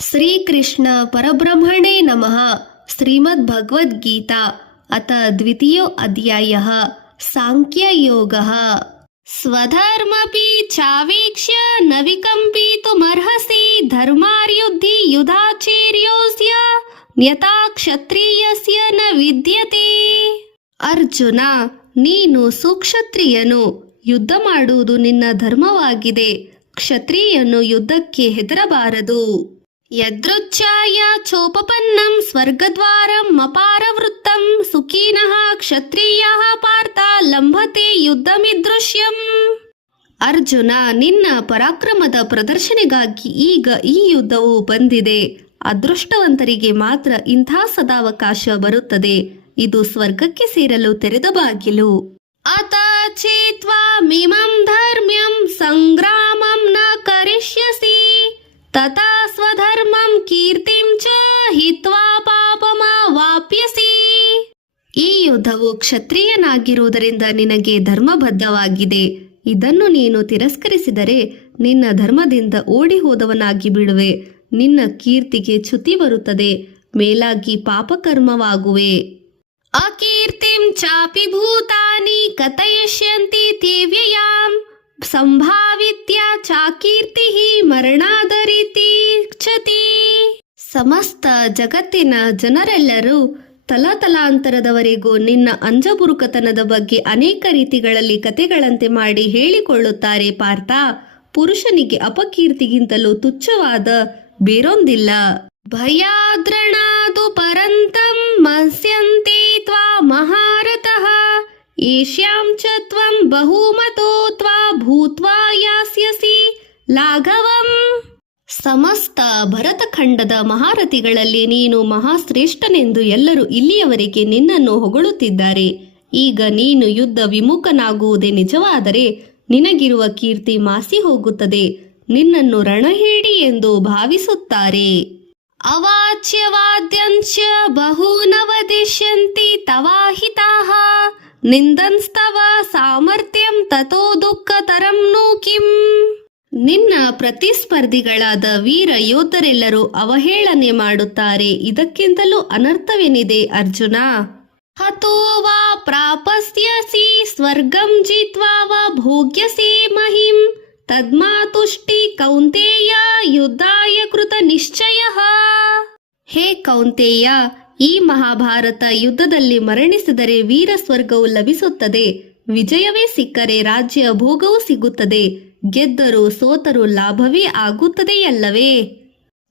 श्रीकृष्ण परब्रह्मणे नमः। श्रीमद्भगवद्गीता अथ द्वितीयो अध्यायः सांख्ययोगः। स्वधर्मपि चावेक्ष्य न विकम्पितुमर्हसि धर्मार्युद्धि युधाचेर्योऽस्य न्यथा क्षत्रियस्य न विद्यते। ಅರ್ಜುನ, ನೀನು ಸುಕ್ಷತ್ರಿಯನು, ಯುದ್ಧ ಮಾಡುವುದು ನಿನ್ನ ಧರ್ಮವಾಗಿದೆ. ಕ್ಷತ್ರಿಯನು ಯುದ್ಧಕ್ಕೆ ಹೆದರಬಾರದು. ಯದೃಚ್ಛಾಯ ಚೋಪಪನ್ನಂ ಸ್ವರ್ಗದ್ವಾರಂ ಅಪಾರವೃತ್ತಂ ಸುಖೀನಃ ಕ್ಷತ್ರಿಯಃ ಪಾರ್ಥ ಲಂಭತೆ ಯುದ್ಧಮಿದೃಶ್ಯಂ. ಅರ್ಜುನ, ನಿನ್ನ ಪರಾಕ್ರಮದ ಪ್ರದರ್ಶನೆಗಾಗಿ ಈಗ ಈ ಯುದ್ಧವು ಬಂದಿದೆ. ಅದೃಷ್ಟವಂತರಿಗೆ ಮಾತ್ರ ಇಂಥ ಸದಾವಕಾಶ ಬರುತ್ತದೆ. ಇದು ಸ್ವರ್ಗಕ್ಕೆ ಸೇರಲು ತೆರೆದ ಬಾಗಿಲು. ಅತ ಚೇತ್ವಾ ಮಿಮಂ ಧರ್ಮ್ಯಂ ಸಂಗ್ರಾಮಂ ನ ಕರಿಷ್ಯಸಿ ತಥಾ ಸ್ವಧರ್ಮಂ ಕೀರ್ತಿಂ ಚ ಹಿತ್ವಾ ಪಾಪಮಾವಾಪ್ಯಸಿ. ಈ ಯುದ್ಧವು ಕ್ಷತ್ರಿಯನಾಗಿರುವುದರಿಂದ ನಿನಗೆ ಧರ್ಮಬದ್ಧವಾಗಿದೆ. ಇದನ್ನು ನೀನು ತಿರಸ್ಕರಿಸಿದರೆ ನಿನ್ನ ಧರ್ಮದಿಂದ ಓಡಿ ಹೋದವನಾಗಿ ಬಿಡುವೆ. ನಿನ್ನ ಕೀರ್ತಿಗೆ ಚ್ಯುತಿ ಬರುತ್ತದೆ, ಮೇಲಾಗಿ ಪಾಪಕರ್ಮವಾಗುವೆ. ಅಕೀರ್ತಿಂ ಚಾಪಿ ಭೂತಾನಿ ಕಥಯಿಷ್ಯಂತಿ ತೇವ್ಯಯಾಂ ಸಂಭಾವಿತ್ಯ ಚಾಕೀರ್ತಿ ಮರಣಾದರಿತಿ ಕ್ಷತಿ. ಸಮಸ್ತ ಜಗತ್ತಿನ ಜನರೆಲ್ಲರೂ ತಲತಲಾಂತರದವರೆಗೂ ನಿನ್ನ ಅಂಜಬುರುಕತನದ ಬಗ್ಗೆ ಅನೇಕ ರೀತಿಗಳಲ್ಲಿ ಕಥೆಗಳಂತೆ ಮಾಡಿ ಹೇಳಿಕೊಳ್ಳುತ್ತಾರೆ ಪಾರ್ಥ. ಪುರುಷನಿಗೆ ಅಪಕೀರ್ತಿಗಿಂತಲೂ ತುಚ್ಛವಾದ ಬೇರೊಂದಿಲ್ಲ. ಭಯಾದ್ರಣಾದು ಪರಂತಂ ಮತ್ಸ್ಯಂತೆ ತ್ವಾ ಮಹಾರಥಃ ಏಷ್ಯಾಂ ಚ ತ್ವಂ ಬಹುಮತೋ ತ್ವಾ ಭೂತ್ವಾ ಯಾಸ್ಯಸಿ ಲಾಘವಂ. ಸಮಸ್ತ ಭರತಖಂಡದ ಮಹಾರಥಿಗಳಲ್ಲಿ ನೀನು ಮಹಾಶ್ರೇಷ್ಠನೆಂದು ಎಲ್ಲರೂ ಇಲ್ಲಿಯವರೆಗೆ ನಿನ್ನನ್ನು ಹೊಗಳುತ್ತಿದ್ದಾರೆ. ಈಗ ನೀನು ಯುದ್ಧ ವಿಮುಖನಾಗುವುದೇ ನಿಜವಾದರೆ ನಿನಗಿರುವ ಕೀರ್ತಿ ಮಾಸಿ ಹೋಗುತ್ತದೆ. ನಿನ್ನನ್ನು ರಣಹೇಡಿ ಎಂದು ಭಾವಿಸುತ್ತಾರೆ. ಅವಾಚ್ಯವಾದ್ಯಂಚ ಬಹೂನವದಿಷ್ಯಂತಿ ತವಾಹಿತಾಃ ನಿಂದನ್ಸ್ತವ ಸಾಮರ್ಥ್ಯಂ ತಥೋ ದುಃಖತರಂ ನು ಕಿಂ. ನಿನ್ನ ಪ್ರತಿಸ್ಪರ್ಧಿಗಳಾದ ವೀರ ಯೋಧರೆಲ್ಲರೂ ಅವಹೇಳನೆ ಮಾಡುತ್ತಾರೆ. ಇದಕ್ಕಿಂತಲೂ ಅನರ್ಥವೇನಿದೆ ಅರ್ಜುನ? ಹತೋ ವಾ ಪ್ರಾಪಸ್ಯಸಿ ಸ್ವರ್ಗಂ ಜಿತ್ವಾ ವಾ ಭೋಗ್ಯಸಿ ಮಹಿಂ ತದ್ಮಾತುಷ್ಟಿ ಕೌಂತೇಯ ಯುದ್ಧಾಯ ಕೃತ ನಿಶ್ಚಯಃ. ಹೇ ಕೌಂತೇಯ, ಈ ಮಹಾಭಾರತ ಯುದ್ಧದಲ್ಲಿ ಮರಣಿಸಿದರೆ ವೀರ ಸ್ವರ್ಗವು ಲಭಿಸುತ್ತದೆ. ವಿಜಯವೇ ಸಿಕ್ಕರೆ ರಾಜ್ಯ ಭೋಗವೂ ಸಿಗುತ್ತದೆ. ಗೆದ್ದರೂ ಸೋತರೂ ಲಾಭವೇ ಆಗುತ್ತದೆಯಲ್ಲವೇ?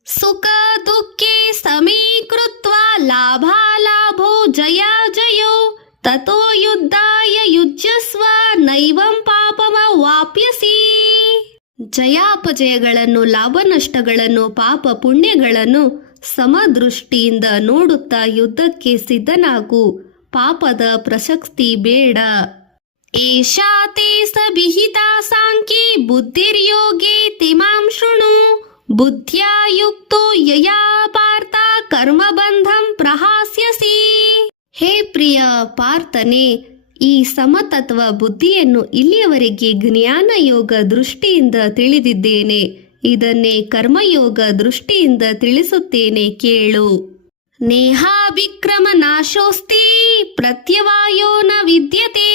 ಸುಖ ದುಃಖೇ ಸಮೀಕೃತ್ವ ಲಾಭಾಲಾಭೋ ಜಯ ಜಯೋ ತಥೋ ಯುದ್ಧಾಯ ಯುಜ್ಯಸ್ವ ನೈವಂ ಪಾಪಮವಾಪ್ಯಸಿ. ಜಯಾಪಜಯಗಳನ್ನು, ಲಾಭ ನಷ್ಟಗಳನ್ನು, ಪಾಪ ಪುಣ್ಯಗಳನ್ನು ಸಮದೃಷ್ಟಿಯಿಂದ ನೋಡುತ್ತಾ ಯುದ್ಧಕ್ಕೆ ಸಿದ್ಧನಾಗು. ಪಾಪದ ಪ್ರಸಕ್ತಿ ಬೇಡ. ಏಷಾ ತೇ ಸಬಿಹಿತಾ ಸಾಂಖ್ಯೇ ಬುದ್ಧಿರ್ಯೋಗೇ ತಿಮಾಂ ಶೃಣು ಬುದ್ಧ್ಯಾ ಯುಕ್ತೋ ಯಯಾ ಪಾರ್ಥ ಕರ್ಮಬಂಧಂ ಪ್ರಹಾಸ್ಯಸಿ. ಹೇ ಪ್ರಿಯ ಪಾರ್ಥನೆ, ಈ ಸಮತತ್ವ ಬುದ್ಧಿಯನ್ನು ಇಲ್ಲಿಯವರೆಗೆ ಜ್ಞಾನ ಯೋಗ ದೃಷ್ಟಿಯಿಂದ ತಿಳಿದಿದ್ದೇನೆ. ಇದನ್ನೇ ಕರ್ಮಯೋಗ ದೃಷ್ಟಿಯಿಂದ ತಿಳಿಸುತ್ತೇನೆ, ಕೇಳು. ನೇಹಾಭಿಕ್ರಮ ನಾಶೋಸ್ತಿ ಪ್ರತ್ಯವಾಯೋ ನ ವಿದ್ಯತೆ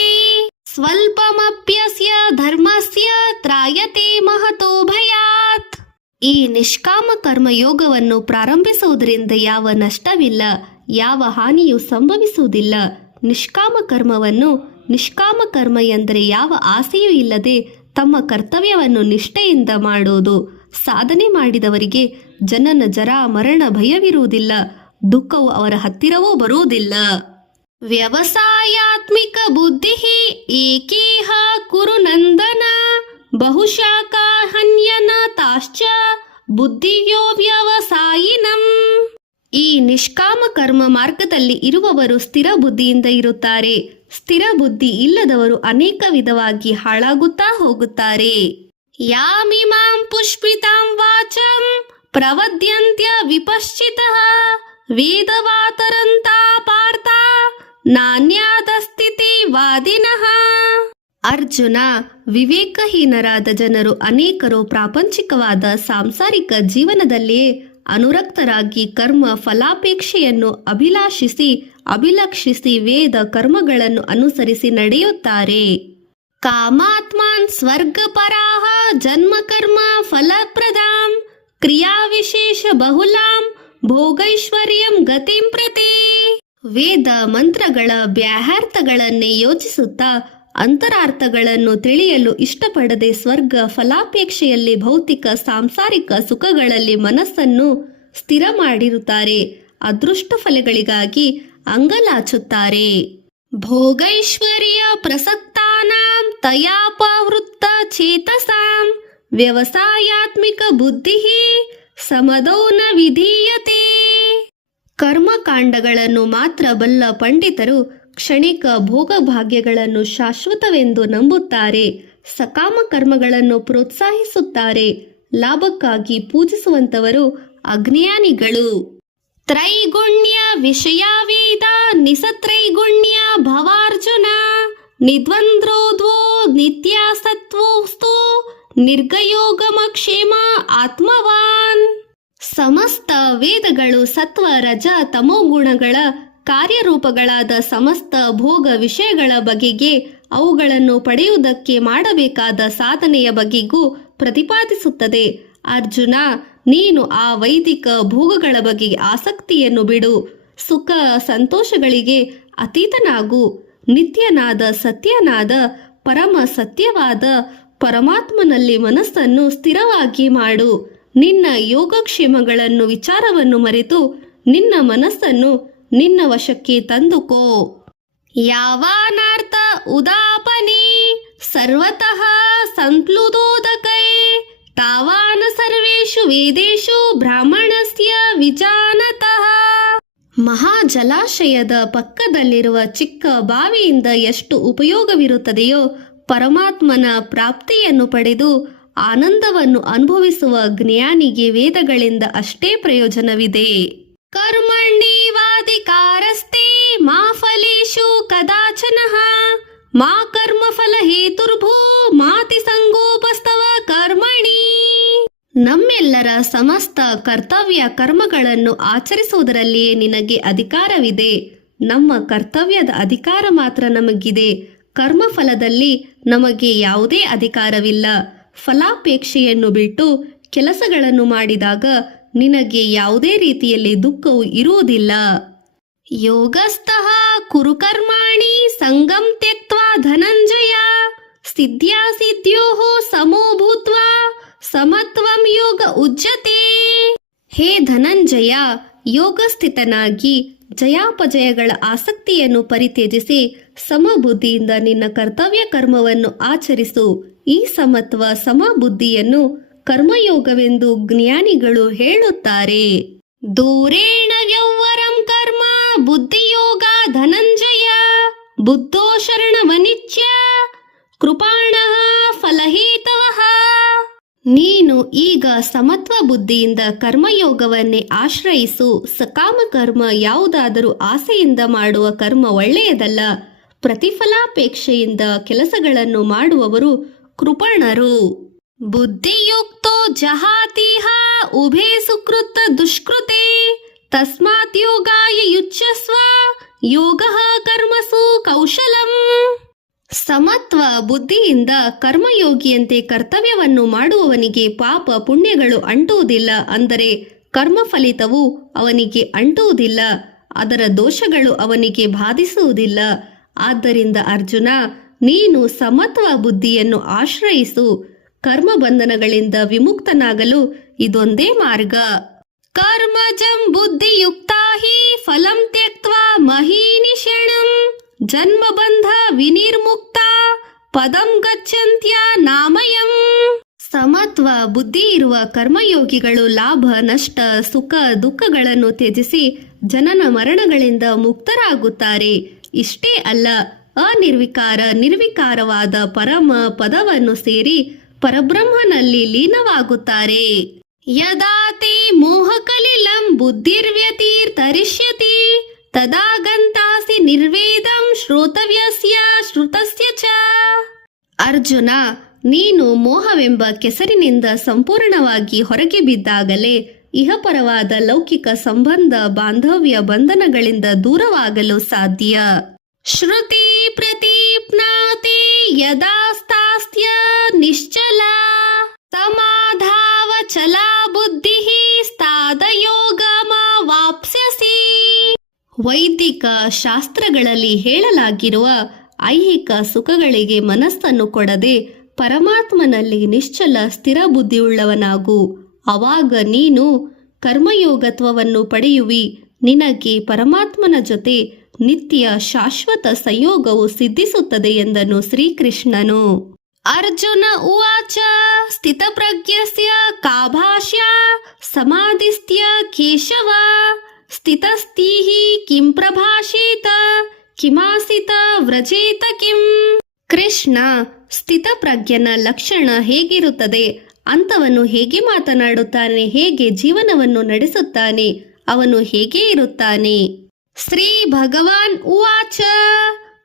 ಸ್ವಲ್ಪಮಪ್ಯಸ್ಯ ಧರ್ಮಸ್ಯ ತ್ರಾಯತೆ ಮಹತೋ ಭಯಾತ್. ಈ ನಿಷ್ಕಾಮ ಕರ್ಮಯೋಗವನ್ನು ಪ್ರಾರಂಭಿಸುವುದರಿಂದ ಯಾವ ನಷ್ಟವಿಲ್ಲ, ಯಾವ ಹಾನಿಯೂ ಸಂಭವಿಸುವುದಿಲ್ಲ. ನಿಷ್ಕಾಮ ಕರ್ಮವನ್ನು, ನಿಷ್ಕಾಮ ಕರ್ಮ ಎಂದರೆ ಯಾವ ಆಸೆಯೂ ಇಲ್ಲದೆ ತಮ್ಮ ಕರ್ತವ್ಯವನ್ನು ನಿಷ್ಠೆಯಿಂದ ಮಾಡೋದು. ಸಾಧನೆ ಮಾಡಿದವರಿಗೆ ಜನನ ಜರ ಮರಣ ಭಯವಿರುವುದಿಲ್ಲ, ದುಃಖವು ಅವರ ಹತ್ತಿರವೂ ಬರುವುದಿಲ್ಲ. ವ್ಯವಸಾಯಾತ್ಮಿಕ ಬುದ್ಧಿ ಏಕೇಹ ಕುರು ನಂದನ ಬಹುಶಾಖ ಹನ್ಯನ ತಾಶ್ಚ ಬುದ್ಧಿಯೋ ವ್ಯವಸಾಯಿನಂ. ಈ ನಿಷ್ಕಾಮ ಕರ್ಮ ಮಾರ್ಗದಲ್ಲಿ ಇರುವವರು ಸ್ಥಿರ ಬುದ್ಧಿಯಿಂದ ಇರುತ್ತಾರೆ. ಸ್ಥಿರ ಬುದ್ಧಿ ಇಲ್ಲದವರು ಅನೇಕ ವಿಧವಾಗಿ ಹಾಳಾಗುತ್ತಾ ಹೋಗುತ್ತಾರೆ. ಯಾಮಿಮಾಂ ಪುಷ್ಪಿತಾಂ ವಾಚಂ ಪ್ರವದ್ಯಂತ್ಯ ವಿಪಶ್ಚಿತಃ ವೇದವಾತರಂತ ಪಾರ್ಥ ನಾನ್ಯಾದಸ್ಥಿತಿ ವಾದಿನಃ. ಅರ್ಜುನ, ವಿವೇಕಹೀನರಾದ ಜನರು ಅನೇಕರು ಪ್ರಾಪಂಚಿಕವಾದ ಸಾಂಸಾರಿಕ ಜೀವನದಲ್ಲಿಯೇ ಅನುರಕ್ತರಾಗಿ ಕರ್ಮ ಫಲಾಪೇಕ್ಷೆಯನ್ನು ಅಭಿಲಕ್ಷಿಸಿ ವೇದ ಕರ್ಮಗಳನ್ನು ಅನುಸರಿಸಿ ನಡೆಯುತ್ತಾರೆ. ಕಾಮಾತ್ಮಾನ್ ಸ್ವರ್ಗ ಪರಾಹ ಜನ್ಮ ಕರ್ಮ ಫಲಪ್ರದಾಂ ಕ್ರಿಯಾ ವಿಶೇಷ ಬಹುಲಾಂ ಭೋಗೈಶ್ವರ್ಯಂ ಗತಿಂ ಪ್ರತಿ. ವೇದ ಮಂತ್ರಗಳ ಬ್ಯಾಹಾರ್ಥಗಳನ್ನೇ ಯೋಚಿಸುತ್ತಾ ಅಂತರಾರ್ಥಗಳನ್ನು ತಿಳಿಯಲು ಇಷ್ಟಪಡದೆ ಸ್ವರ್ಗ ಫಲಾಪೇಕ್ಷೆಯಲ್ಲಿ ಭೌತಿಕ ಸಾಂಸಾರಿಕ ಸುಖಗಳಲ್ಲಿ ಮನಸ್ಸನ್ನು ಸ್ಥಿರ ಮಾಡಿರುತ್ತಾರೆ. ಅದೃಷ್ಟ ಫಲಗಳಿಗಾಗಿ ಅಂಗಲಾಚುತ್ತಾರೆ. ಭೋಗೈಶ್ವರ್ಯ ಪ್ರಸಕ್ತಾನಾಂ ತಯಾಪವೃತ್ತ ಚೇತಸಾಂ ವ್ಯವಸಾಯಾತ್ಮಿಕ ಬುದ್ಧಿ ಸಮದೌ ನ ವಿಧೀಯತೆ. ಕರ್ಮಕಾಂಡಗಳನ್ನು ಮಾತ್ರ ಬಲ್ಲ ಪಂಡಿತರು ಕ್ಷಣಿಕ ಭೋಗಭಾಗ್ಯಗಳನ್ನು ಶಾಶ್ವತವೆಂದು ನಂಬುತ್ತಾರೆ. ಸಕಾಮ ಕರ್ಮಗಳನ್ನು ಪ್ರೋತ್ಸಾಹಿಸುತ್ತಾರೆ. ಲಾಭಕ್ಕಾಗಿ ಪೂಜಿಸುವಂತವರು ಅಜ್ಞಾನಿಗಳು. ತ್ರೈಗುಣ್ಯ ವಿಷಯಾವೇದ ನಿಸತ್ರೈಗುಣ್ಯ ಭವಾರ್ಜುನ ನಿದ್ವಂದ್ರೋಧ್ವೋ ನಿತ್ಯಾಸತ್ವೋಸ್ತು ನಿರ್ಗಯೋಗಮಕ್ಷೇಮ ಆತ್ಮವಾನ್. ಸಮಸ್ತ ವೇದಗಳು ಸತ್ವ ರಜ ತಮೋಗುಣಗಳ ಕಾರ್ಯರೂಪಗಳಾದ ಸಮಸ್ತ ಭೋಗ ವಿಷಯಗಳ ಬಗೆಗೆ ಅವುಗಳನ್ನು ಪಡೆಯುವುದಕ್ಕೆ ಮಾಡಬೇಕಾದ ಸಾಧನೆಯ ಬಗೆಗೂ ಪ್ರತಿಪಾದಿಸುತ್ತದೆ. ಅರ್ಜುನ, ನೀನು ಆ ವೈದಿಕ ಭೋಗಗಳ ಬಗ್ಗೆ ಆಸಕ್ತಿಯನ್ನು ಬಿಡು. ಸುಖ ಸಂತೋಷಗಳಿಗೆ ಅತೀತನಾಗು. ನಿತ್ಯನಾದ ಸತ್ಯನಾದ ಪರಮ ಸತ್ಯವಾದ ಪರಮಾತ್ಮನಲ್ಲಿ ಮನಸ್ಸನ್ನು ಸ್ಥಿರವಾಗಿ ಮಾಡು. ನಿನ್ನ ಯೋಗಕ್ಷೇಮಗಳನ್ನು ವಿಚಾರವನ್ನು ಮರೆತು ನಿನ್ನ ಮನಸ್ಸನ್ನು ನಿನ್ನ ವಶಕ್ಕೆ ತಂದುಕೋ. ಯಾವಾನಾರ್ಥ ಉದಾಪನಿ ಸರ್ವತಃ ಸಂಪ್ಲುತೋದಕೈ ತಾವಾನ ಸರ್ವೇಷು ವೇದೇಶು ಬ್ರಾಹ್ಮಣಸ್ಯ ವಿಜಾನತಃ. ಮಹಾಜಲಾಶಯದ ಪಕ್ಕದಲ್ಲಿರುವ ಚಿಕ್ಕ ಬಾವಿಯಿಂದ ಎಷ್ಟು ಉಪಯೋಗವಿರುತ್ತದೆಯೋ ಪರಮಾತ್ಮನ ಪ್ರಾಪ್ತಿಯನ್ನು ಪಡೆದು ಆನಂದವನ್ನು ಅನುಭವಿಸುವ ಜ್ಞಾನಿಗೆ ವೇದಗಳಿಂದ ಅಷ್ಟೇ ಪ್ರಯೋಜನವಿದೆ. ಕರ್ಮಣ್ಯೇವಾಧಿಕಾರಸ್ತೆ ಮಾ ಫಲೇಷು ಕದಾಚನಃ ಮಾ ಕರ್ಮಫಲ ಹೇತುರ್ಭೋ ಮಾತಿ ಸಂಗೋಪಸ್ತವ ಕರ್ಮಣಿ. ನಮ್ಮೆಲ್ಲರ ಸಮಸ್ತ ಕರ್ತವ್ಯ ಕರ್ಮಗಳನ್ನು ಆಚರಿಸುವುದರಲ್ಲಿಯೇ ನಿನಗೆ ಅಧಿಕಾರವಿದೆ. ನಮ್ಮ ಕರ್ತವ್ಯದ ಅಧಿಕಾರ ಮಾತ್ರ ನಮಗಿದೆ. ಕರ್ಮಫಲದಲ್ಲಿ ನಮಗೆ ಯಾವುದೇ ಅಧಿಕಾರವಿಲ್ಲ. ಫಲಾಪೇಕ್ಷೆಯನ್ನು ಬಿಟ್ಟು ಕೆಲಸಗಳನ್ನು ಮಾಡಿದಾಗ ನಿನಗೆ ಯಾವುದೇ ರೀತಿಯಲ್ಲಿ ದುಃಖವು ಇರುವುದಿಲ್ಲ. ಯೋಗಸ್ಥಃ ಕುರು ಕರ್ಮಾಣಿ ಸಂಗಂ ತ್ಯಕ್ತ್ವಾ ಧನಂಜಯ ಸಿದ್ಧ್ಯಾಸಿದ್ಯೋಃ ಸಮೋ ಭೂತ್ವಾ ಸಮತ್ವಂ ಯೋಗ ಉಜ್ಜತೆ. ಹೇ ಧನಂಜಯ, ಯೋಗಸ್ಥಿತನಾಗಿ ಜಯಾಪಜಯಗಳ ಆಸಕ್ತಿಯನ್ನು ಪರಿತ್ಯಜಿಸಿ ಸಮಬುದ್ಧಿಯಿಂದ ನಿನ್ನ ಕರ್ತವ್ಯ ಕರ್ಮವನ್ನು ಆಚರಿಸು. ಈ ಸಮತ್ವ ಸಮಬುದ್ಧಿಯನ್ನು ಕರ್ಮಯೋಗವೆಂದು ಜ್ಞಾನಿಗಳು ಹೇಳುತ್ತಾರೆ. ದೂರೇಣ ವ್ಯವ್ವರಂ ಕರ್ಮ ಬುದ್ಧಿಯೋಗ ಧನಂಜಯ ಬುದ್ಧೋ ಶರಣವನಿಚ್ಯ ಕೃಪಾಣಃ ಫಲಹೇತವಃ. ನೀನು ಈಗ ಸಮತ್ವ ಬುದ್ಧಿಯಿಂದ ಕರ್ಮಯೋಗವನ್ನೇ ಆಶ್ರಯಿಸು. ಸಕಾಮ ಕರ್ಮ ಯಾವುದಾದರೂ ಆಸೆಯಿಂದ ಮಾಡುವ ಕರ್ಮ ಒಳ್ಳೆಯದಲ್ಲ. ಪ್ರತಿಫಲಾಪೇಕ್ಷೆಯಿಂದ ಕೆಲಸಗಳನ್ನು ಮಾಡುವವರು ಕೃಪಣರು. ಬುದ್ಧಿಯುಕ್ತೋ ಜಹಾತಿಹ ಉಭೇ ಸುಕೃತ ದುಷ್ಕೃತೆ ತಸ್ಮಾತ್ ಯೋಗಾಯ ಯುಚ್ಯಸ್ವ ಯೋಗಃ ಕರ್ಮಸು ಕೌಶಲಂ. ಸಮತ್ವ ಬುದ್ಧಿಯಿಂದ ಕರ್ಮಯೋಗಿಯಂತೆ ಕರ್ತವ್ಯವನ್ನು ಮಾಡುವವನಿಗೆ ಪಾಪ ಪುಣ್ಯಗಳು ಅಂಟುವುದಿಲ್ಲ. ಅಂದರೆ ಕರ್ಮ ಫಲಿತವು ಅವನಿಗೆ ಅಂಟುವುದಿಲ್ಲ, ಅದರ ದೋಷಗಳು ಅವನಿಗೆ ಬಾಧಿಸುವುದಿಲ್ಲ. ಆದ್ದರಿಂದ ಅರ್ಜುನ, ನೀನು ಸಮತ್ವ ಬುದ್ಧಿಯನ್ನು ಆಶ್ರಯಿಸು. ಕರ್ಮ ಬಂಧನಗಳಿಂದ ವಿಮುಕ್ತನಾಗಲು ಇದೊಂದೇ ಮಾರ್ಗ. ಕರ್ಮಜಂ ಬುದ್ಧಿಯುಕ್ತಾ ಹಿ ಫಲಂ ತ್ಯಕ್ತ್ವಾ ಮಹೀನಿಷಣಂ ಜನ್ಮಬಂಧ ವಿನಿರ್ಮುಕ್ತ ಪದಂ ಗಚ್ಚಂತ್ಯ ನಾಮಯಂ. ಸಮತ್ವ ಬುದ್ಧಿ ಇರುವ ಕರ್ಮಯೋಗಿಗಳು ಲಾಭ ನಷ್ಟ ಸುಖ ದುಃಖಗಳನ್ನು ತ್ಯಜಿಸಿ ಜನನ ಮರಣಗಳಿಂದ ಮುಕ್ತರಾಗುತ್ತಾರೆ. ಇಷ್ಟೇ ಅಲ್ಲ, ಅನಿರ್ವಿಕಾರ ನಿರ್ವಿಕಾರವಾದ ಪರಮ ಪದವನ್ನು ಸೇರಿ ಪರಬ್ರಹ್ಮನಲ್ಲಿ ಲೀನವಾಗುತ್ತಾರೆ. ಯದಾ ತೇ ಮೋಹಕಲಿಲಂ ಬುದ್ಧಿರ್ವ್ಯತಿರ್ತರಿಷ್ಯತಿ ತದಾ ಗಂತಾಸಿ ನಿರ್ವೇದಂ ಶ್ರೋತವ್ಯಸ್ಯ ಶ್ರುತಸ್ಯ ಚ. ಅರ್ಜುನ, ನೀನು ಮೋಹವೆಂಬ ಕೆಸರಿನಿಂದ ಸಂಪೂರ್ಣವಾಗಿ ಹೊರಗೆ ಬಿದ್ದಾಗಲೇ ಇಹಪರವಾದ ಲೌಕಿಕ ಸಂಬಂಧ ಬಾಂಧವ್ಯ ಬಂಧನಗಳಿಂದ ದೂರವಾಗಲು ಸಾಧ್ಯ. ಶ್ರುತಿ ಪ್ರತಿಪ್ನಾತೆ ಯದಾಸ್ತಾಸ್ತ್ಯ ನಿಶ್ಚಲ ಸಮಾಧಾವ ಚಲಾ ಬುದ್ಧಿ ಸ್ಥಾದಯೋಗಮಾವಾಪ್ಸ್ಯಸಿ. ವೈದಿಕ ಶಾಸ್ತ್ರಗಳಲ್ಲಿ ಹೇಳಲಾಗಿರುವ ಐಹಿಕ ಸುಖಗಳಿಗೆ ಮನಸ್ಸನ್ನು ಕೊಡದೆ ಪರಮಾತ್ಮನಲ್ಲಿ ನಿಶ್ಚಲ ಸ್ಥಿರ ಬುದ್ಧಿಯುಳ್ಳವನಾಗು. ಅವಾಗ ನೀನು ಕರ್ಮಯೋಗತ್ವವನ್ನು ಪಡೆಯುವಿ. ನಿನಗೆ ಪರಮಾತ್ಮನ ಜೊತೆ ನಿತ್ಯ ಶಾಶ್ವತ ಸಂಯೋಗವು ಸಿದ್ಧಿಸುತ್ತದೆ ಎಂದನು ಶ್ರೀಕೃಷ್ಣನು. ಅರ್ಜುನ ಉವಾಚ ಸ್ಥಿತಪ್ರಜ್ಞಸ್ಯ ಕಾ ಭಾಷ್ಯ ಸಮಾಧಿಸ್ತ್ಯ ಕೇಶವ ಸ್ಥಿತಸ್ಥಿಃ ಕಿಂ ಪ್ರಭಾಷೇತ ಕಿಮಾಸಿತ ವ್ರಜೇತ ಕಿಂ. ಕೃಷ್ಣ, ಸ್ಥಿತಪ್ರಜ್ಞನ ಲಕ್ಷಣ ಹೇಗಿರುತ್ತದೆ, ಅಂತವನು ಹೇಗೆ ಮಾತನಾಡುತ್ತಾನೆ, ಹೇಗೆ ಜೀವನವನ್ನು ನಡೆಸುತ್ತಾನೆ, ಅವನು ಹೇಗೆ ಇರುತ್ತಾನೆ. ಶ್ರೀ ಭಗವಾನ್ ಉವಾಚ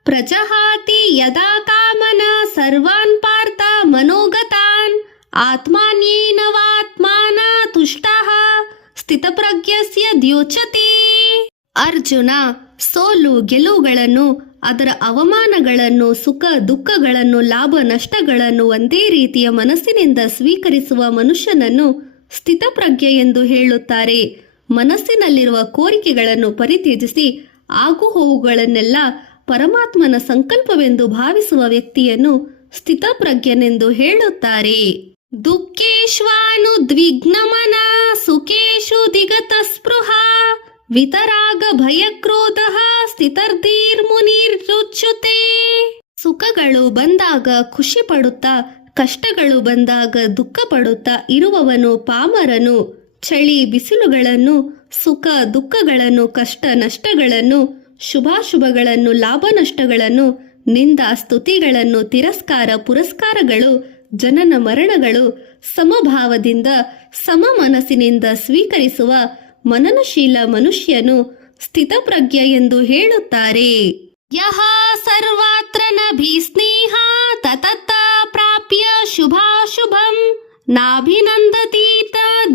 ಪ್ರಜಹಾತಿ ಯದಾ ಕಾಮನ ಸರ್ವಾನ್ ಪಾರ್ಥ ಮನೋಗತಾನ್ ಆತ್ಮಾನ್ಯೇನವಾತ್ಮಾನ ತುಷ್ಟಃ ಸ್ಥಿತಪ್ರಜ್ಞಸ್ಯ ದ್ಯೋಚತೆ. ಅರ್ಜುನ, ಸೋಲು ಗೆಲುವುಗಳನ್ನು, ಅದರ ಅವಮಾನಗಳನ್ನು, ಸುಖ ದುಃಖಗಳನ್ನು, ಲಾಭ ನಷ್ಟಗಳನ್ನು ಒಂದೇ ರೀತಿಯ ಮನಸ್ಸಿನಿಂದ ಸ್ವೀಕರಿಸುವ ಮನುಷ್ಯನನ್ನು ಸ್ಥಿತಪ್ರಜ್ಞೆ ಎಂದು ಹೇಳುತ್ತಾರೆ. ಮನಸ್ಸಿನಲ್ಲಿರುವ ಕೋರಿಕೆಗಳನ್ನು ಪರಿತ್ಯಜಿಸಿ ಆಗುಹೋಗುಗಳನ್ನೆಲ್ಲ ಪರಮಾತ್ಮನ ಸಂಕಲ್ಪವೆಂದು ಭಾವಿಸುವ ವ್ಯಕ್ತಿಯನ್ನು ಸ್ಥಿತಪ್ರಜ್ಞನೆಂದು ಹೇಳುತ್ತಾರೆ. ದುಃಖೇಶ್ವಾನುದ್ವಿಗ್ನಮನ ಸುಖೇಶು ದಿಗತ ಸ್ಪೃಹ ವಿತರಾಗ ಭಯಕ್ರೋಧ ಸ್ಥಿತರ್ಧೀರ್ಮುನಿರ್ಯುಚ್ಯುತೆ. ಸುಖಗಳು ಬಂದಾಗ ಖುಷಿ ಪಡುತ್ತಾ, ಕಷ್ಟಗಳು ಬಂದಾಗ ದುಃಖ ಪಡುತ್ತಾ ಇರುವವನು ಪಾಮರನು. ಚಳಿ ಬಿಸಿಲುಗಳನ್ನು, ಸುಖ ದುಃಖಗಳನ್ನು, ಕಷ್ಟ ನಷ್ಟಗಳನ್ನು, ಶುಭಾಶುಭಗಳನ್ನು, ಲಾಭ ನಷ್ಟಗಳನ್ನು, ನಿಂದ ಸ್ತುತಿಗಳನ್ನು, ತಿರಸ್ಕಾರ ಪುರಸ್ಕಾರಗಳು, ಜನನ ಮರಣಗಳು ಸಮಭಾವದಿಂದ ಸಮ ಮನಸ್ಸಿನಿಂದ ಸ್ವೀಕರಿಸುವ ಮನನಶೀಲ ಮನುಷ್ಯನು ಸ್ಥಿತಪ್ರಜ್ಞ ಎಂದು ಹೇಳುತ್ತಾರೆ. ಯಹ ಸರ್ವತ್ರ ನ ಭೀಸ್ನೇಹ ತತತ ಪ್ರಾಪ್ಯ ಶುಭಾಶುಭಂ ನಾಭಿನಂದತಿ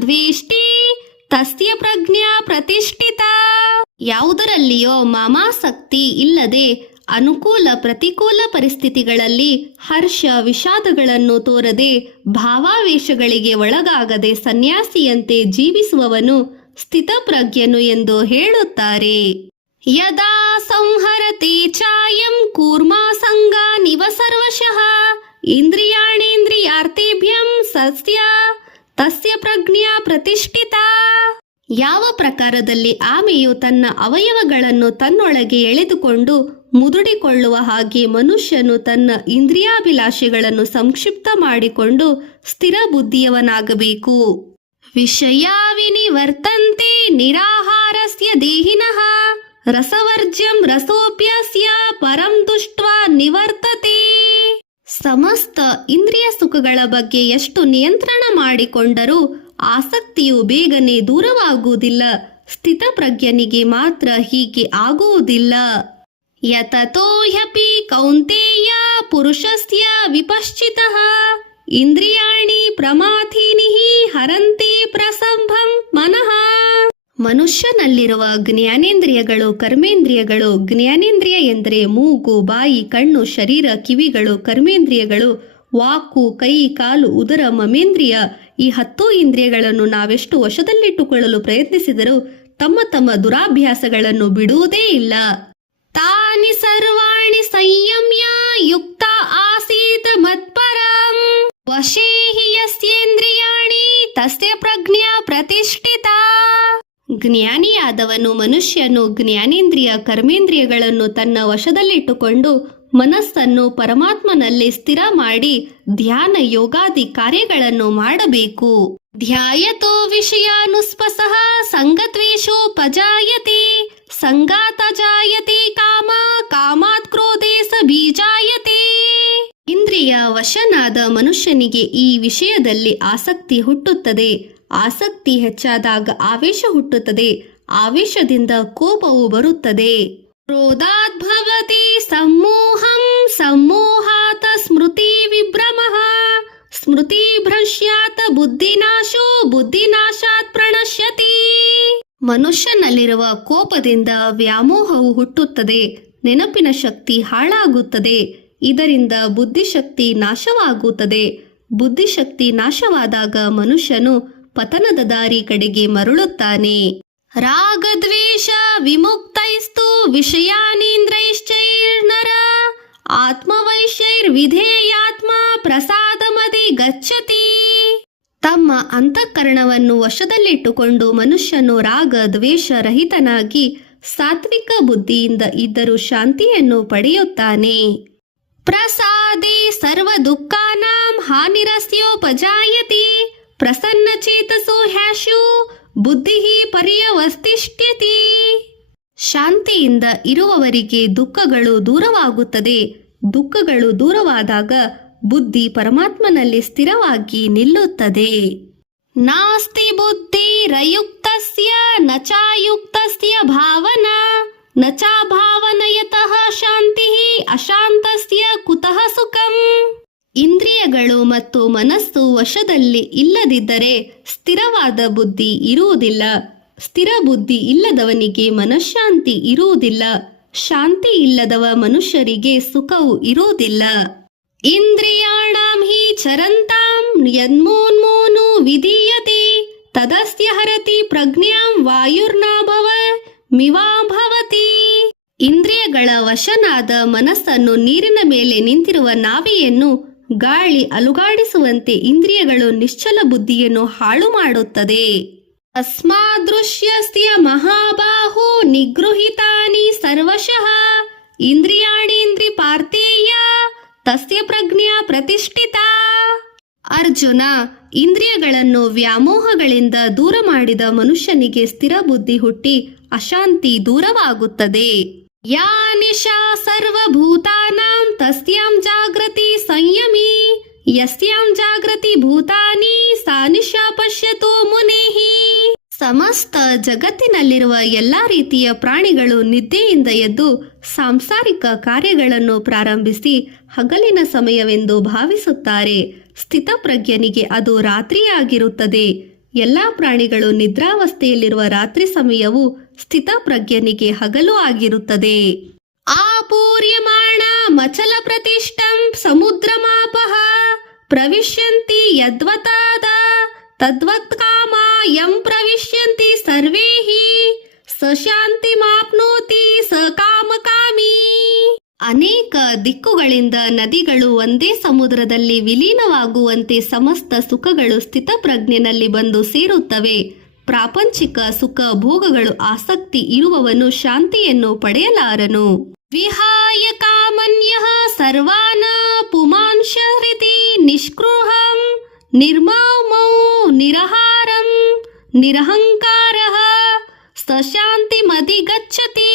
ದ್ವೇಷ್ಟಿ ತಸ್ಯ ಪ್ರಜ್ಞಾ ಪ್ರತಿಷ್ಠಿತ. ಯಾವುದರಲ್ಲಿಯೋ ಮಾಮಾಸಕ್ತಿ ಇಲ್ಲದೆ ಅನುಕೂಲ ಪ್ರತಿಕೂಲ ಪರಿಸ್ಥಿತಿಗಳಲ್ಲಿ ಹರ್ಷ ವಿಷಾದಗಳನ್ನು ತೋರದೆ ಭಾವಾವೇಶಗಳಿಗೆ ಒಳಗಾಗದೆ ಸನ್ಯಾಸಿಯಂತೆ ಜೀವಿಸುವವನು ಸ್ಥಿತಪ್ರಜ್ಞನು ಎಂದು ಹೇಳುತ್ತಾರೆ. ಯದಾ ಸಂಹರತೆ ಚಾಯಂ ಕೂರ್ಮಾ ಸಂಗಾನಿವ ಸರ್ವಶಃ ಇಂದ್ರಿಯಾಣೇಂದ್ರಿಯಾರ್ಥೇಭ್ಯಂ ಸಸ್ಯ ತಸ್ಯ ಪ್ರಜ್ಞಾ ಪ್ರತಿಷ್ಠಿತ. ಯಾವ ಪ್ರಕಾರದಲ್ಲಿ ಆಮೆಯು ತನ್ನ ಅವಯವಗಳನ್ನು ತನ್ನೊಳಗೆ ಎಳೆದುಕೊಂಡು ಮುದುಡಿಕೊಳ್ಳುವ ಹಾಗೆ ಮನುಷ್ಯನು ತನ್ನ ಇಂದ್ರಿಯಾಭಿಲಾಷೆಗಳನ್ನು ಸಂಕ್ಷಿಪ್ತ ಮಾಡಿಕೊಂಡು ಸ್ಥಿರ ಬುದ್ಧಿಯವನಾಗಬೇಕು. ವಿಷಯಾ ವಿನಿವರ್ತಂತೆ ನಿರಾಹಾರಸ್ಯ ದೇಹಿನಃ ರಸವರ್ಜ್ಯಂ ರಸೋಪ್ಯಸ್ಯ ಪರಂ ದುಷ್ಟ್ವಾ ನಿವರ್ತತೆ. ಸಮಸ್ತ ಇಂದ್ರಿಯ ಸುಖಗಳ ಬಗ್ಗೆ ಎಷ್ಟು ನಿಯಂತ್ರಣ ಮಾಡಿಕೊಂಡರೂ ಆಸಕ್ತಿಯು ಬೇಗನೆ ದೂರವಾಗುವುದಿಲ್ಲ. ಸ್ಥಿತಪ್ರಜ್ಞನಿಗೆ ಮಾತ್ರ ಹೀಗೆ ಆಗುವುದಿಲ್ಲ. ಯತತೋ ಹ್ಯಪಿ ಕೌಂತೇಯ ಪುರುಷಸ್ಯ ವಿಪಶ್ಚಿತಃ ಇಂದ್ರಿಯಾಣಿ ಪ್ರಮಾಥೀನಿ ಹರಂತಿ ಪ್ರಸಂಭಂ ಮನಃ. ಮನುಷ್ಯನಲ್ಲಿರುವ ಜ್ಞಾನೇಂದ್ರಿಯಗಳು, ಕರ್ಮೇಂದ್ರಿಯಗಳು. ಜ್ಞಾನೇಂದ್ರಿಯ ಎಂದರೆ ಮೂಗು, ಬಾಯಿ, ಕಣ್ಣು, ಶರೀರ, ಕಿವಿಗಳು. ಕರ್ಮೇಂದ್ರಿಯಗಳು ವಾಕು, ಕೈ, ಕಾಲು, ಉದರ, ಮಮೇಂದ್ರಿಯ. ಈ 10 ಇಂದ್ರಿಯಗಳನ್ನು ನಾವೆಷ್ಟು ವಶದಲ್ಲಿಟ್ಟುಕೊಳ್ಳಲು ಪ್ರಯತ್ನಿಸಿದರೂ ತಮ್ಮ ತಮ್ಮ ದುರಾಭ್ಯಾಸಗಳನ್ನು ಬಿಡುವುದೇ ಇಲ್ಲ. ತಾನಿ ಸರ್ವಾಣಿ ಸಂಯಮ್ಯ ಯುಕ್ತ ಆಸೀತ್ ಮತ್ಪರಂ ವಶೇ ಹಿ ಯಸ್ಯೇಂದ್ರಿಯಾಣಿ ತಸ್ಯ ಪ್ರಜ್ಞಾ ಪ್ರತಿಷ್ಠಿತ. ಜ್ಞಾನಿಯಾದವನು ಮನುಷ್ಯನು ಜ್ಞಾನೇಂದ್ರಿಯ ಕರ್ಮೇಂದ್ರಿಯಗಳನ್ನು ತನ್ನ ವಶದಲ್ಲಿಟ್ಟುಕೊಂಡು ಮನಸ್ಸನ್ನು ಪರಮಾತ್ಮನಲ್ಲಿ ಸ್ಥಿರ ಮಾಡಿ ಧ್ಯಾನ ಯೋಗಾದಿ ಕಾರ್ಯಗಳನ್ನು ಮಾಡಬೇಕು. ಧ್ಯಾಯತೋ ವಿಷಯಾನುಸ್ಪಸಃ ಸಂಗತ್ವೇಷು ಪಜಾಯತೆ ಸಂಗಾತ ಜಾಯತೆ ಕಾಮ ಕಾಮಾತ್ ಕ್ರೋಧೇ ಸ ಬೀಜಾಯತೆ. ಇಂದ್ರಿಯ ವಶನಾದ ಮನುಷ್ಯನಿಗೆ ಈ ವಿಷಯದಲ್ಲಿ ಆಸಕ್ತಿ ಹುಟ್ಟುತ್ತದೆ. ಆಸಕ್ತಿ ಹೆಚ್ಚಾದಾಗ ಆವೇಶ ಹುಟ್ಟುತ್ತದೆ. ಆವೇಶದಿಂದ ಕೋಪವು ಬರುತ್ತದೆ. ಕ್ರೋಧಾದ್ಭವತಿ ಸಮ್ಮೋಹಂ, ಸಮ್ಮೋಹಾತ್ ಸ್ಮೃತಿ ವಿಭ್ರಮಃ, ಸ್ಮೃತಿಭ್ರಂಶ್ಯಾತ್ ಬುದ್ಧಿನಾಶೋ ಬುದ್ಧಿನಾಶಾತ್ ಪ್ರಣಶ್ಯತಿ. ಮನುಷ್ಯನಲ್ಲಿರುವ ಕೋಪದಿಂದ ವ್ಯಾಮೋಹವು ಹುಟ್ಟುತ್ತದೆ, ನೆನಪಿನ ಶಕ್ತಿ ಹಾಳಾಗುತ್ತದೆ. ಇದರಿಂದ ಬುದ್ಧಿಶಕ್ತಿ ನಾಶವಾಗುತ್ತದೆ. ಬುದ್ಧಿಶಕ್ತಿ ನಾಶವಾದಾಗ ಮನುಷ್ಯನು ಪತನದ ದಾರಿ ಕಡೆಗೆ ಮರಳುತ್ತಾನೆ. ರಾಗದ್ವೇಷ ವಿಮುಕ್ತೈಸ್ತು ವಿಷಯಾನೀಂದ್ರೈಶ್ಚೈರ್ನರ ಆತ್ಮವೈಶ್ಯೈರ್ವಿಧೇಯಾತ್ಮ ಪ್ರಸಾದಮದಿ ಗಚ್ಚತಿ. ತಮ್ಮ ಅಂತಃಕರಣವನ್ನು ವಶದಲ್ಲಿಟ್ಟುಕೊಂಡು ಮನುಷ್ಯನು ರಾಗ ದ್ವೇಷ ರಹಿತನಾಗಿ ಸಾತ್ವಿಕ ಬುದ್ಧಿಯಿಂದ ಇದ್ದರೂ ಶಾಂತಿಯನ್ನು ಪಡೆಯುತ್ತಾನೆ. ಪ್ರಸಾದೇ ಸರ್ವ ದುಃಖಾನಾಂ ಹಾನಿರಸ್ಯೋಪಜಾಯತಿ ಪ್ರಸನ್ನಚೇತಸೋ ಹ್ಯಾಶು ಬುದ್ಧಿ ಪರ್ಯವಸ್ತಿಷ್ಠ್ಯತಿ. ಶಾಂತಿಯಿಂದ ಇರುವವರಿಗೆ ದುಃಖಗಳು ದೂರವಾಗುತ್ತದೆ. ದುಃಖಗಳು ದೂರವಾದಾಗ ಬುದ್ಧಿ ಪರಮಾತ್ಮನಲ್ಲಿ ಸ್ಥಿರವಾಗಿ ನಿಲ್ಲುತ್ತದೆ. ನಾಸ್ತಿ ಬುದ್ಧಿರಯುಕ್ತಸ್ಯ ನ ಚಾಯುಕ್ತಸ್ಯ ಭಾವನಾ ನ ಚ ಭಾವನಯತಃ ಶಾಂತಿ ಅಶಾಂತಸ್ಯ ಕುತಃ ಸುಖಂ. ಇಂದ್ರಿಯಗಳು ಮತ್ತು ಮನಸ್ಸು ವಶದಲ್ಲಿ ಇಲ್ಲದಿದ್ದರೆ ಸ್ಥಿರವಾದ ಬುದ್ಧಿ ಇರುವುದಿಲ್ಲ. ಸ್ಥಿರ ಬುದ್ಧಿ ಇಲ್ಲದವನಿಗೆ ಮನಃಶಾಂತಿ ಇರುವುದಿಲ್ಲ. ಶಾಂತಿ ಇಲ್ಲದವ ಮನುಷ್ಯರಿಗೆ ಸುಖವು ಇರುವುದಿಲ್ಲ. ಇಂದ್ರಿಯಾಣಾಂ ಹಿ ಚರಂತಾಂ ಯನ್ಮೋನ್ಮೋನು ವಿಧೀಯತೆ ತದಸ್ಯ ಹರತಿ ಪ್ರಜ್ಞಾಂ ವಾಯುರ್ನಾಭವ ಮಿವಾಭವತಿ. ಇಂದ್ರಿಯಗಳ ವಶನಾದ ಮನಸ್ಸನ್ನು ನೀರಿನ ಮೇಲೆ ನಿಂತಿರುವ ನಾವೆಯನ್ನು ಗಾಳಿ ಅಲುಗಾಡಿಸುವಂತೆ ಇಂದ್ರಿಯಗಳು ನಿಶ್ಚಲ ಬುದ್ಧಿಯನ್ನು ಹಾಳು ಮಾಡುತ್ತದೆ. ಅಸ್ಮಾದೃಶ್ಯಸ್ಯ ಮಹಾಬಾಹೋ ನಿಗೃಹೀತಾನಿ ಸರ್ವಶಃ ಇಂದ್ರಿಯಾಣೀಂದ್ರಿ ಪಾರ್ಥೇಯ ತಸ್ಯ ಪ್ರಜ್ಞಾ ಪ್ರತಿಷ್ಠಿತಾ. ಅರ್ಜುನ, ಇಂದ್ರಿಯಗಳನ್ನು ವ್ಯಾಮೋಹಗಳಿಂದ ದೂರ ಮಾಡಿದ ಮನುಷ್ಯನಿಗೆ ಸ್ಥಿರ ಬುದ್ಧಿ ಹುಟ್ಟಿ ಅಶಾಂತಿ ದೂರವಾಗುತ್ತದೆ. ಯಾ ನಿಶಾ ಸರ್ವಭೂತಾನಾಂ ತಸ್ಯಾಂ ಜಾಗೃತಿ ಸಂಯಮಿ ಯಸ್ಯಾಂ ಜಾಗೃತಿ ಭೂತಾನಿ ಸಾ ನಿಶಾ ಪಶ್ಯತು ಮುನೇಃ. ಸಮಸ್ತ ಜಗತ್ತಿನಲ್ಲಿರುವ ಎಲ್ಲಾ ರೀತಿಯ ಪ್ರಾಣಿಗಳು ನಿದ್ದೆಯಿಂದ ಎದ್ದು ಸಾಂಸಾರಿಕ ಕಾರ್ಯಗಳನ್ನು ಪ್ರಾರಂಭಿಸಿ ಹಗಲಿನ ಸಮಯವೆಂದು ಭಾವಿಸುತ್ತಾರೆ. ಸ್ಥಿತಪ್ರಜ್ಞನಿಗೆ ಅದು ರಾತ್ರಿಯಾಗಿರುತ್ತದೆ. ಎಲ್ಲಾ ಪ್ರಾಣಿಗಳು ನಿದ್ರಾವಸ್ಥೆಯಲ್ಲಿರುವ ರಾತ್ರಿ ಸಮಯವು ಸ್ಥಿತಪ್ರಜ್ಞನಿಗೆ ಹಗಲು ಆಗಿರುತ್ತದೆ. ಆಪೂರ್ಯಮಾಣ ಮಚಲ ಪ್ರತಿಷ್ಠಂ ಸಮುದ್ರಮಾಪಃ ಪ್ರವಿಶ್ಯಂತಿ ಯದ್ವತಾದ ತದ್ವತ್ ಕಾಮ ಯಂ ಪ್ರವಿಶ್ಯಂತಿ ಸರ್ವೇಃ ಸ ಶಾಂತಿಮಾಪ್ನೋತಿ ಸ ಕಾಮಕಾಮಿ. ಅನೇಕ ದಿಕ್ಕುಗಳಿಂದ ನದಿಗಳು ಒಂದೇ ಸಮುದ್ರದಲ್ಲಿ ವಿಲೀನವಾಗುವಂತೆ ಸಮಸ್ತ ಸುಖಗಳು ಸ್ಥಿತಪ್ರಜ್ಞನಲ್ಲಿ ಬಂದು ಸೇರುತ್ತವೆ. ಪ್ರಾಪಂಚಿಕ ಸುಖ ಭೋಗಗಳು ಆಸಕ್ತಿ ಇರುವವನು ಶಾಂತಿಯನ್ನು ಪಡೆಯಲಾರನು. ವಿಹಾಯ ಕಾಮನ್ಯಃ ಸರ್ವಾನ್ ಪುಮಾಂಶಹೃತಿ ನಿಷ್ಕೃಹಂ ನಿರ್ಮಮೌ ನಿರಹಾರಂ ನಿರಹಂಕಾರಃ ಸ ಶಾಂತಿಮಧಿಗಚ್ಚತಿ.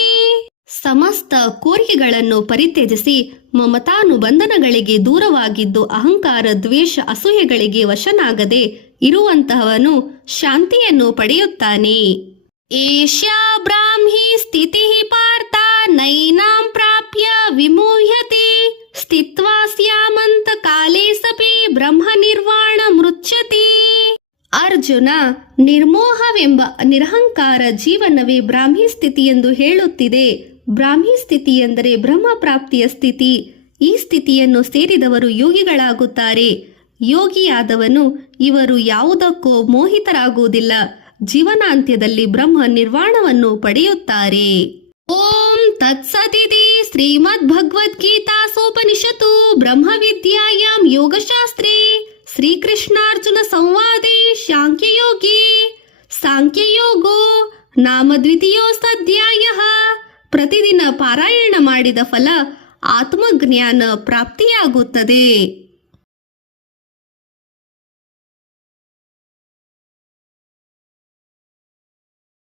ಸಮಸ್ತ ಕೋರಿಕೆಗಳನ್ನು ಪರಿತ್ಯಜಿಸಿ ಮಮತಾನುಬಂಧನಗಳಿಗೆ ದೂರವಾಗಿದ್ದು ಅಹಂಕಾರ ದ್ವೇಷ ಅಸೂಯೆಗಳಿಗೆ ವಶನಾಗದೆ ಇರುವಂತಹವನು ಶಾಂತಿಯನ್ನು ಪಡೆಯುತ್ತಾನೆ. ಏಷ್ಯಾ ಬ್ರಾಹ್ಮಿ ಸ್ಥಿತಿ ಪಾರ್ಥ ನೈನಾಂ ಪ್ರಾಪ್ಯ ವಿಮುಹ್ಯತೆ ಸ್ಥಿತ್ವಾ ಸ್ಯಾಮಂತ ಕಾಲೇ ಸಪಿ ಬ್ರಹ್ಮ ನಿರ್ವಾಣ ಮೃಚ್ಯತಿ. ಅರ್ಜುನ, ನಿರ್ಮೋಹವೆಂಬ ನಿರಹಂಕಾರ ಜೀವನವೇ ಬ್ರಾಹ್ಮಿ ಸ್ಥಿತಿ ಎಂದು ಹೇಳುತ್ತಿದೆ. ಬ್ರಾಹ್ಮಿ ಸ್ಥಿತಿ ಎಂದರೆ ಬ್ರಹ್ಮ ಪ್ರಾಪ್ತಿಯ ಸ್ಥಿತಿ. ಈ ಸ್ಥಿತಿಯನ್ನು ಸೇರಿದವರು ಯೋಗಿಗಳಾಗುತ್ತಾರೆ. ಯೋಗಿಯಾದವನು ಇವರು ಯಾವುದಕ್ಕೂ ಮೋಹಿತರಾಗುವುದಿಲ್ಲ. ಜೀವನಾಂತ್ಯದಲ್ಲಿ ಬ್ರಹ್ಮ ನಿರ್ವಾಣವನ್ನು ಪಡೆಯುತ್ತಾರೆ. ಓಂ ತತ್ಸದಿತಿ ಶ್ರೀಮದ್ಭಗವದ್ಗೀತಾಸೋಪನಿಷತ್ತು ಬ್ರಹ್ಮವಿದ್ಯಾಯಾಂ ಯೋಗಶಾಸ್ತ್ರೇ ಶ್ರೀಕೃಷ್ಣಾರ್ಜುನ ಸಂವಾದೇ ಸಾಂಖ್ಯಯೋಗೋ ನಾಮ ದ್ವಿತೀಯೋऽಧ್ಯಾಯಃ. ಪ್ರತಿದಿನ ಪಾರಾಯಣ ಮಾಡಿದ ಫಲ ಆತ್ಮಜ್ಞಾನ ಪ್ರಾಪ್ತಿಯಾಗುತ್ತದೆ.